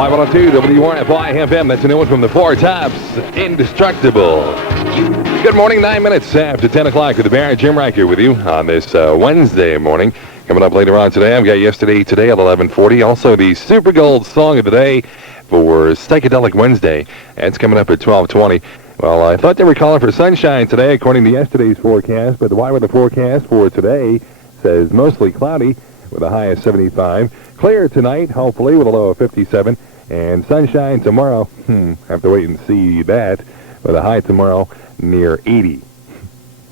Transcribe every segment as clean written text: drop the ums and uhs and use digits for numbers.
Y-102, WRFY FM. That's a new one from the Four Tops. Indestructible. Good morning, 9 minutes after 10 o'clock with the Bear. Jim Riker with you on this Wednesday morning. Coming up later on today, I've got Yesterday Today at 11:40. Also, the Super Gold Song of the Day for Psychedelic Wednesday. That's coming up at 12:20. Well, I thought they were calling for sunshine today, according to yesterday's forecast, but the Y-weather forecast for today says mostly cloudy with a high of 75. Clear tonight, hopefully, with a low of 57. And sunshine tomorrow. Have to wait and see that. With a high tomorrow near 80.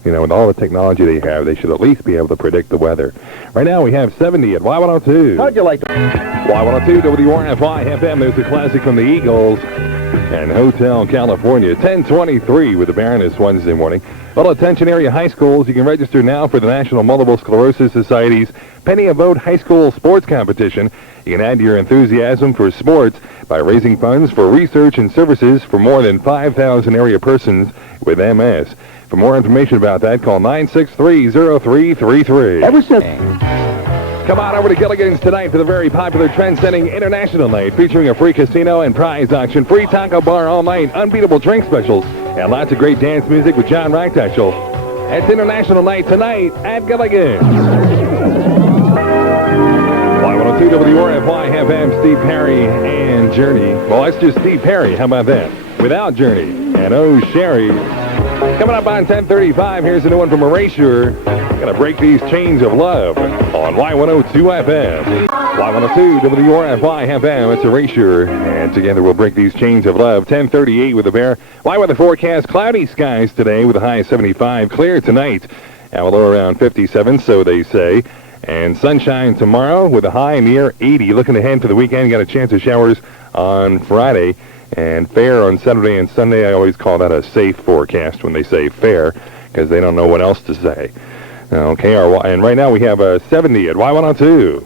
You know, with all the technology they have, they should at least be able to predict the weather. Right now, we have 70 at Y-102. How'd you like that? Y-102, WRFY FM. There's a classic from the Eagles and Hotel California. 10:23 with the Baroness Wednesday morning. Well, attention area high schools, you can register now for the National Multiple Sclerosis Society's Penny a Vote High School Sports Competition. You can add your enthusiasm for sports by raising funds for research and services for more than 5,000 area persons with MS. For more information about that, call 963-0333. Ever since... Come on over to Gilligan's tonight for the very popular trend-setting International Night, featuring a free casino and prize auction, free taco bar all night, unbeatable drink specials, and lots of great dance music with John Racktaschel. It's International Night tonight at Gilligan's. Y-102 WRFY FM, Steve Perry and Journey. Well, that's just Steve Perry. How about that? Without Journey. And oh, Sherry. Coming up on 10:35, here's a new one from Erasure. Gonna break these chains of love on Y-102 FM. Y-102 WRFY FM, it's Erasure. And together we'll break these chains of love. 10:38 with the Bear. Y-weather forecast, cloudy skies today with a high of 75. Clear tonight and a low around 57, so they say. And sunshine tomorrow with a high near 80. Looking ahead to the weekend, got a chance of showers on Friday. And fair on Saturday and Sunday. I always call that a safe forecast when they say fair, because they don't know what else to say. Okay, and right now we have a 70 at Y-102.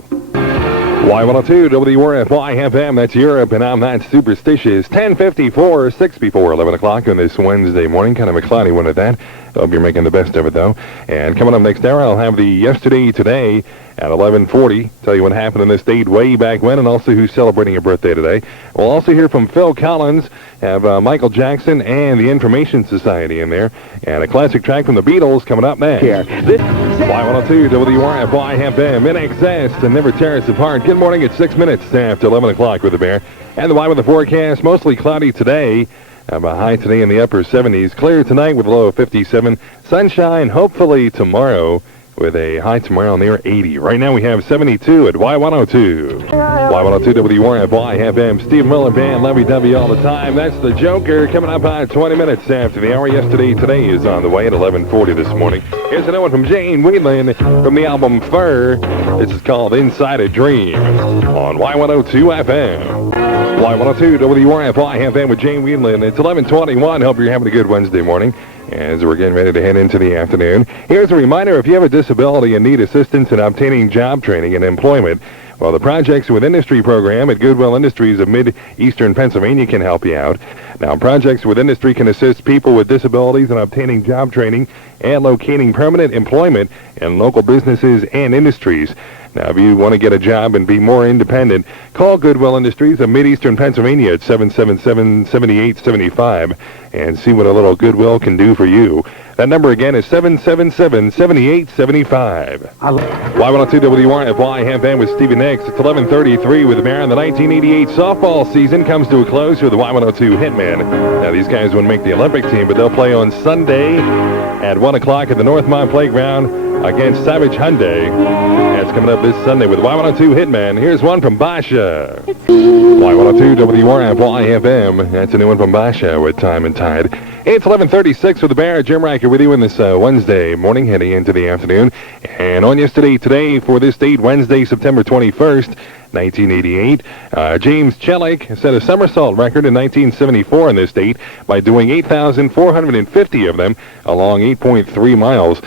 Y-102, WRFY FM, that's Europe, and I'm not superstitious. 10:54, 6 before 11 o'clock on this Wednesday morning. Kind of a cloudy one at that. Hope you're making the best of it, though. And coming up next hour, I'll have the Yesterday Today at 11:40. Tell you what happened in this state way back when, and also who's celebrating a birthday today. We'll also hear from Phil Collins, have Michael Jackson and the Information Society in there, and a classic track from the Beatles coming up next. Y-102 WRFY FM, in excess and never tear us apart. Good morning at 6 minutes after 11 o'clock with the Bear. And the Y-weather forecast, mostly cloudy today. A high today in the upper 70s. Clear tonight with a low of 57. Sunshine hopefully tomorrow with a high tomorrow near 80. Right now we have 72 at Y-102. Y-102 WRFY FM. Steve Miller Band, lovey-dovey all the time. That's the Joker coming up on 20 minutes after the hour. Yesterday Today is on the way at 11:40 this morning. Here's another one from Jane Whelan from the album Fur. This is called Inside a Dream on Y-102 FM. Y-102 WRFY FM with Jane Whelan. It's 11:21. Hope you're having a good Wednesday morning. As we're getting ready to head into the afternoon, here's a reminder, if you have a disability and need assistance in obtaining job training and employment, well, the Projects with Industry program at Goodwill Industries of Mid-Eastern Pennsylvania can help you out. Now, Projects with Industry can assist people with disabilities in obtaining job training and locating permanent employment in local businesses and industries. Now, if you want to get a job and be more independent, call Goodwill Industries of Mid-Eastern Pennsylvania at 777-7875 and see what a little Goodwill can do for you. That number again is 777-7875. Y-102 WRFY FM with Stevie Nicks. It's 11:33 with the Bear. The 1988 softball season comes to a close with the Y-102 Hitmen. Now, these guys wouldn't make the Olympic team, but they'll play on Sunday at 1 o'clock at the Northmont Playground against Savage Hyundai. That's coming up this Sunday with Y-102 Hitman. Here's one from Basha. Y-102 WRFY FM. That's a new one from Basha with Time and Tide. It's 11:36 with the Bear. Jim Riker with you in this Wednesday morning heading into the afternoon. And on Yesterday Today for this date, Wednesday, September 21st, 1988. James Chelik set a somersault record in 1974 in this state by doing 8,450 of them along 8.3 miles.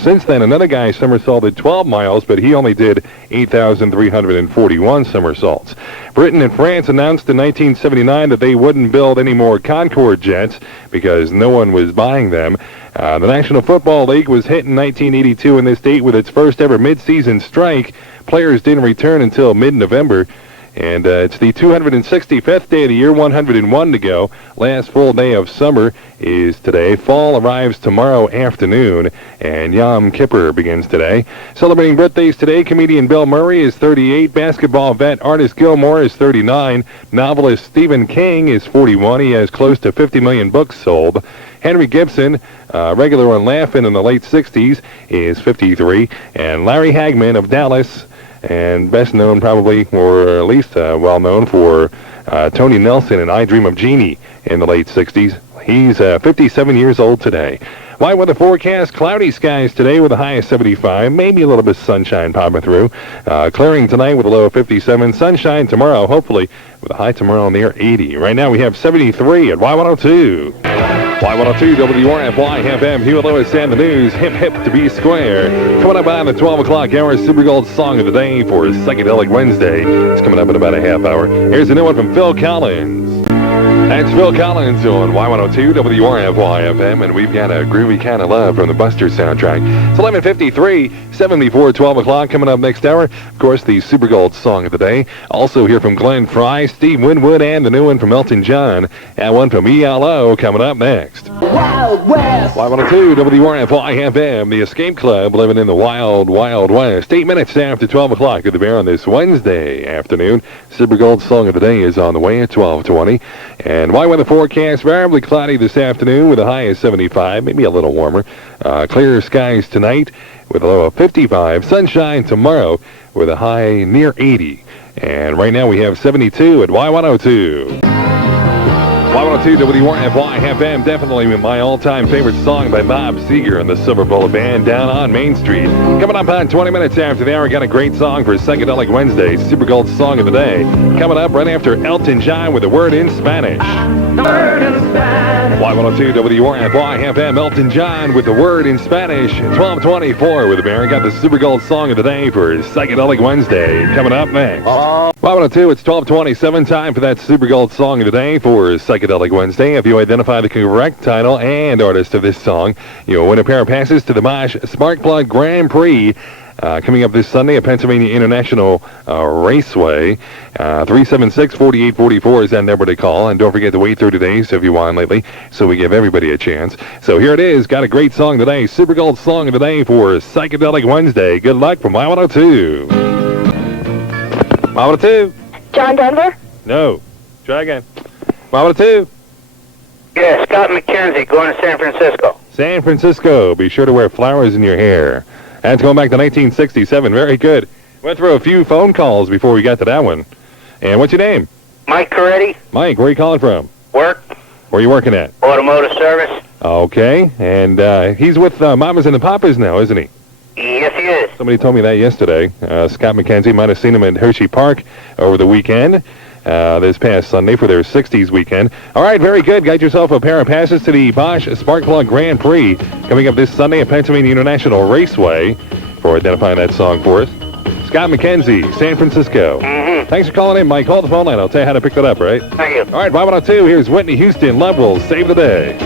Since then, another guy somersaulted 12 miles, but he only did 8,341 somersaults. Britain and France announced in 1979 that they wouldn't build any more Concorde jets because no one was buying them. The National Football League was hit in 1982 in this state with its first ever mid-season strike. Players didn't return until mid-November. And it's the 265th day of the year, 101 to go. Last full day of summer is today. Fall arrives tomorrow afternoon, and Yom Kippur begins today. Celebrating birthdays today, comedian Bill Murray is 38, basketball vet artist Gil Moore is 39, novelist Stephen King is 41. He has close to 50 million books sold. Henry Gibson, regular on Laugh-In in the late 60s, is 53, and Larry Hagman of Dallas, and best known probably, or at least well known for Tony Nelson and I Dream of Jeannie in the late 60s. He's 57 years old today. White weather forecast, cloudy skies today with a high of 75, maybe a little bit of sunshine popping through. Clearing tonight with a low of 57, sunshine tomorrow, hopefully, with a high tomorrow near 80. Right now we have 73 at Y102. Y102 WRFY FM, Hugh Lewis and the news, hip hip to be square. Coming up on the 12 o'clock hour, Super Gold Song of the Day for Psychedelic Wednesday. It's coming up in about a half hour. Here's a new one from Phil Collins. That's Phil Collins on Y102 WRFY FM, and we've got a groovy kind of love from the Buster soundtrack. It's 11:53, 7 before 12 o'clock. Coming up next hour, of course, the Super Gold Song of the Day. Also here from Glenn Fry, Steve Winwood, and the new one from Elton John, and one from ELO coming up next. Wild West. Y102 WRFY FM, the Escape Club, living in the wild, wild west. 8 minutes after 12 o'clock at the Bear on this Wednesday afternoon. Super Gold Song of the Day is on the way at 12:20. And why weather forecast, variably cloudy this afternoon with a high of 75, maybe a little warmer. Clear skies tonight with a low of 55. Sunshine tomorrow with a high near 80. And right now we have 72 at Y102. Y102 WRFY FM, definitely my all-time favorite song by Bob Seger and the Silver Bullet Band, Down on Main Street. Coming up on 20 minutes after the hour, got a great song for Psychedelic Wednesday, Super Gold Song of the Day. Coming up right after Elton John with a word in Spanish. Y102 WRFY FM, Elton John with the word in Spanish. 12:24 with the Bear. Got the Super Gold Song of the Day for Psychedelic Wednesday. Coming up next. Y102, it's 12:27. Time for that Super Gold Song of the Day for Psychedelic Wednesday. If you identify the correct title and artist of this song, you'll win a pair of passes to the Bosch Sparkplug Grand Prix. Coming up this Sunday at Pennsylvania International Raceway. 376-4844 is that number to call. And don't forget to wait 30 days if you won lately, so we give everybody a chance. So here it is. Got a great song today. Super Gold Song of the Day for Psychedelic Wednesday. Good luck from Y102. Y102. John Denver? No. Try again. Y102. Yeah, Scott McKenzie going to San Francisco. San Francisco. Be sure to wear flowers in your hair. That's going back to 1967. Very good. Went through a few phone calls before we got to that one. And what's your name? Mike Coretti. Mike, where are you calling from? Work. Where are you working at? Automotive service. Okay. And he's with Mamas and the Papas now, isn't he? Yes, he is. Somebody told me that yesterday. Scott McKenzie might have seen him at Hershey Park over the weekend. This past Sunday for their 60s weekend. All right, very good. Got yourself a pair of passes to the Bosch Sparkplug Grand Prix coming up this Sunday at Pennsylvania International Raceway. For identifying that song for us, Scott McKenzie, San Francisco. Mm-hmm. Thanks for calling in, Mike. Call the phone line. I'll tell you how to pick that up, right? Thank you. All right, Y102. Here's Whitney Houston. Love will save the day.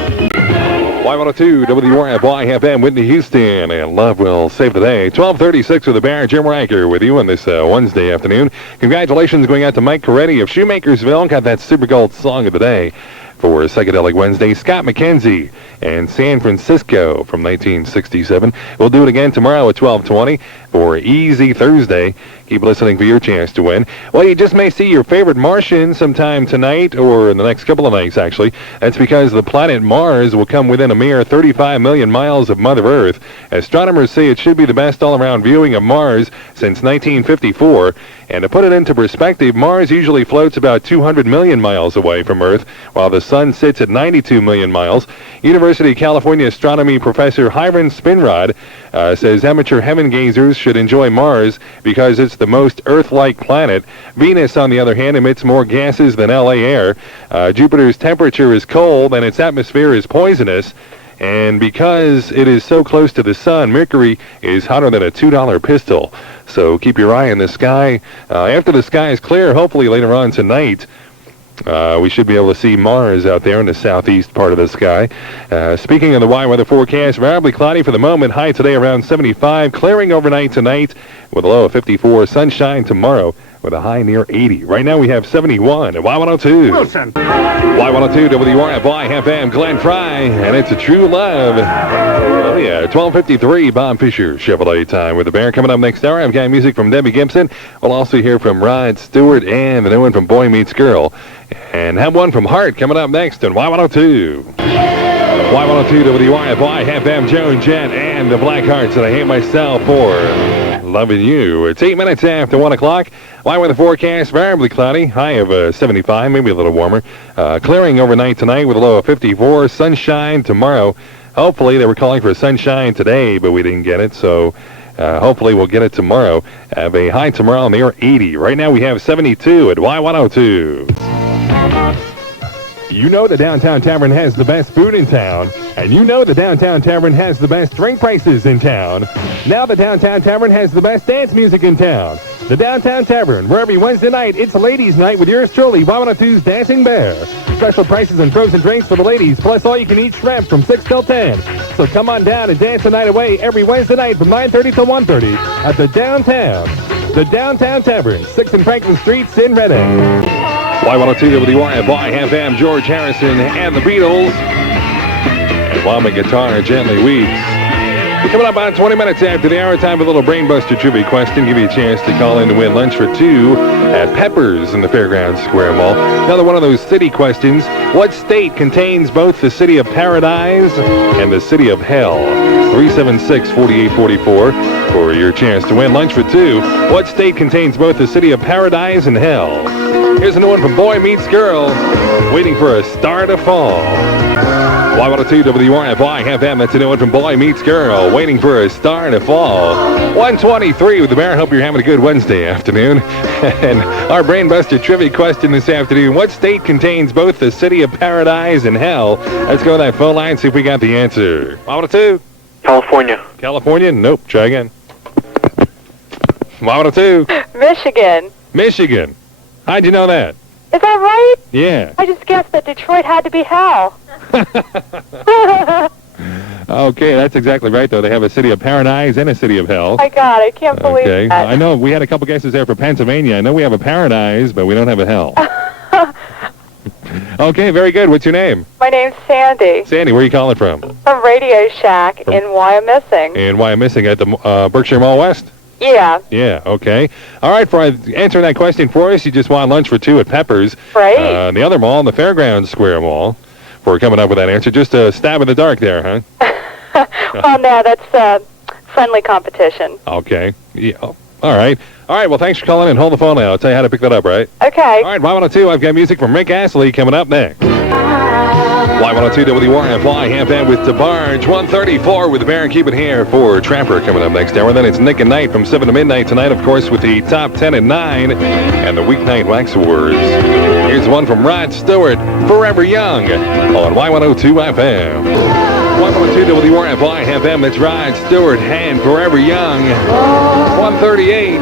Y102, WRFY FM, Whitney Houston, and Love Will Save the Day. 12:36 with the Bear. Jim Ranker with you on this Wednesday afternoon. Congratulations going out to Mike Coretti of Shoemakersville. Got that Super Gold Song of the Day for Psychedelic Wednesday. Scott McKenzie and San Francisco from 1967. We'll do it again tomorrow at 12:20 for Easy Thursday. Keep listening for your chance to win. Well, you just may see your favorite Martian sometime tonight or in the next couple of nights, actually. That's because the planet Mars will come within a mere 35 million miles of Mother Earth. Astronomers say it should be the best all-around viewing of Mars since 1954. And to put it into perspective, Mars usually floats about 200 million miles away from Earth, while the Sun sits at 92 million miles. University of California astronomy professor Hiram Spinrod says amateur heaven gazers should enjoy Mars because it's the most Earth-like planet. Venus, on the other hand, emits more gases than LA air. Jupiter's temperature is cold and its atmosphere is poisonous. And because it is so close to the sun, Mercury is hotter than a $2 pistol. So keep your eye on the sky. After the sky is clear, hopefully later on tonight, we should be able to see Mars out there in the southeast part of the sky. Speaking of the weather forecast, variably cloudy for the moment. High today around 75. Clearing overnight tonight with a low of 54. Sunshine tomorrow with a high near 80. Right now we have 71 at Y102. Wilson. Y102 WRFY FM Glen Fry, and it's a true love. Oh yeah, 12:53 Bob Fisher Chevrolet time with the Bear. Coming up next hour, I've got music from Debbie Gibson. We'll also hear from Rod Stewart and the new one from Boy Meets Girl. And have one from Hart coming up next on Y102. Y102 WRFY FM Joe and Jet and the Blackhearts, and I hate myself for loving you. It's 8 minutes after 1 o'clock. Y weather forecast, variably cloudy, high of 75, maybe a little warmer. Clearing overnight tonight with a low of 54. Sunshine tomorrow. Hopefully, they were calling for sunshine today, but we didn't get it, so hopefully we'll get it tomorrow. Have a high tomorrow near 80. Right now we have 72 at Y102. You know the Downtown Tavern has the best food in town, and you know the Downtown Tavern has the best drink prices in town. Now the Downtown Tavern has the best dance music in town. The Downtown Tavern, where every Wednesday night it's ladies' night with yours truly, Y102's Dancing Bear. Special prices and frozen drinks for the ladies, plus all-you-can-eat shrimp from 6 till 10. So come on down and dance the night away every Wednesday night from 9:30 till 1:30 at the Downtown Tavern, 6th and Franklin Streets in Reading. Y102 WRFY FM, George Harrison and the Beatles. And while my guitar gently weeps. Coming up about 20 minutes after the hour, time for a little Brainbuster trivia question. Give you a chance to call in to win lunch for two at Pepper's in the Fairgrounds Square Mall. Another one of those city questions. What state contains both the city of Paradise and the city of Hell? 376-4844 for your chance to win lunch for two. What state contains both the city of Paradise and Hell? Here's a new one from Boy Meets Girl, Waiting for a Star to Fall. Y102 WRFY FM, that's a new one from Boy Meets Girl, Waiting for a Star to Fall. 123 with the Bear. Hope you're having a good Wednesday afternoon. And our Brainbuster trivia question this afternoon, what state contains both the city of Paradise and Hell? Let's go to that phone line and see if we got the answer. Y102? California. California? Nope. Try again. Y102? Michigan. Michigan. How'd you know that? Is that right? Yeah. I just guessed that Detroit had to be hell. Okay, that's exactly right, though. They have a city of Paradise and a city of Hell. My God, I can't believe Okay. that. I know we had a couple guesses there for Pennsylvania. I know we have a Paradise, but we don't have a Hell. Okay, very good. What's your name? My name's Sandy. Sandy, where are you calling from? From Radio Shack in Wyomissing. And why I'm missing at the Berkshire Mall West? Yeah. Yeah, okay. All right, for answering that question for us, you just want lunch for two at Pepper's. Right. The other mall, the Fairgrounds Square Mall. For coming up with that answer. Just a stab in the dark there, huh? Well, no, that's friendly competition. Okay. Yeah. All right. All right, well, thanks for calling in. Hold the phone now. I'll tell you how to pick that up, right? Okay. All right, Y102, I've got music from Rick Astley coming up next. Y102 WRFY FM with DeBarge, 134 with the Bear. Keep it here for Trapper coming up next hour. Then it's Nick and Night from 7 to midnight tonight, of course, with the top 10 at 9 and the Weeknight Wax Awards. Here's one from Rod Stewart, Forever Young, on Y102 FM. Y102 WRFY FM, that's Rod Stewart and Forever Young, 138.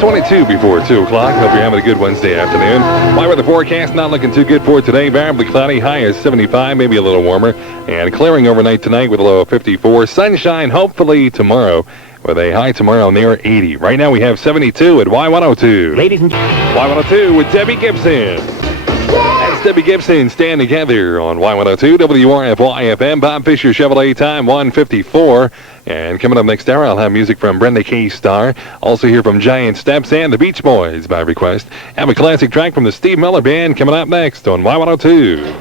22 before 2 o'clock. Hope you're having a good Wednesday afternoon. My weather forecast not looking too good for today. Variably cloudy, high is 75, maybe a little warmer. And clearing overnight tonight with a low of 54. Sunshine hopefully tomorrow with a high tomorrow near 80. Right now we have 72 at Y102. Ladies and Y102 with Debbie Gibson. That's Debbie Gibson stand together on Y102 WRFY FM. Bob Fisher Chevrolet time 154. And coming up next hour, I'll have music from Brenda K. Starr. Also hear from Giant Steps and the Beach Boys by request. Have a classic track from the Steve Miller Band coming up next on Y102.